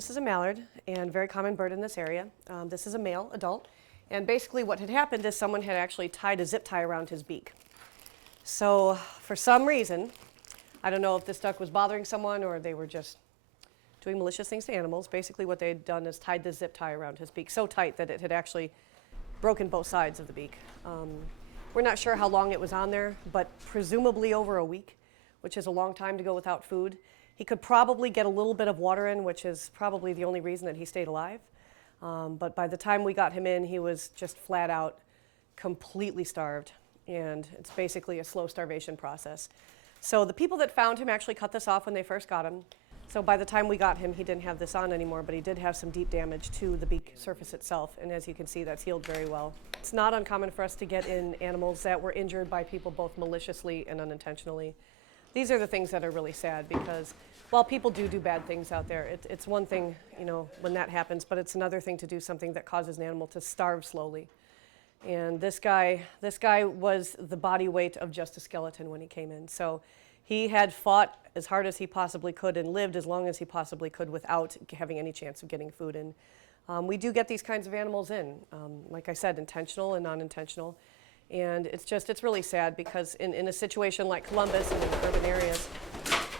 this is a mallard, and very common bird in this area. This is a male adult, and basically what had happened is someone had actually tied a zip tie around his beak. So for some reason, I don't know if this duck was bothering someone or they were just doing malicious things to animals. Basically what they had done is tied the zip tie around his beak so tight that it had actually broken both sides of the beak. We're not sure how long it was on there, but presumably over a week, which is a long time to go without food. He could probably get a little bit of water in, which is probably the only reason that he stayed alive. But by the time we got him in, he was just flat out completely starved. And it's basically a slow starvation process. So the people that found him actually cut this off when they first got him. So by the time we got him, he didn't have this on anymore, but he did have some deep damage to the beak surface itself. And as you can see, that's healed very well. It's not uncommon for us to get in animals that were injured by people both maliciously and unintentionally. These are the things that are really sad, because while people do bad things out there, it's one thing, when that happens, but it's another thing to do something that causes an animal to starve slowly. And this guy was the body weight of just a skeleton when he came in. So he had fought as hard as he possibly could and lived as long as he possibly could without having any chance of getting food in. We do get these kinds of animals in, like I said, intentional and non-intentional. And it's really sad, because in a situation like Columbus and in urban areas,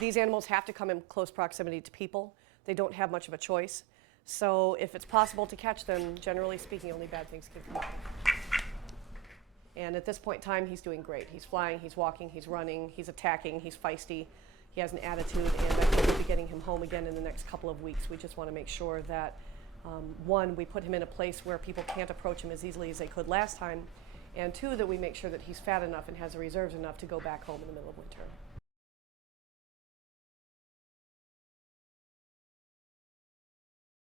these animals have to come in close proximity to people. They don't have much of a choice. So if it's possible to catch them, generally speaking, only bad things can come out. And at this point in time, he's doing great. He's flying, he's walking, he's running, he's attacking, he's feisty, he has an attitude, and I think we'll be getting him home again in the next couple of weeks. We just want to make sure that, one, we put him in a place where people can't approach him as easily as they could last time, and two, that we make sure that he's fat enough and has the reserves enough to go back home in the middle of winter.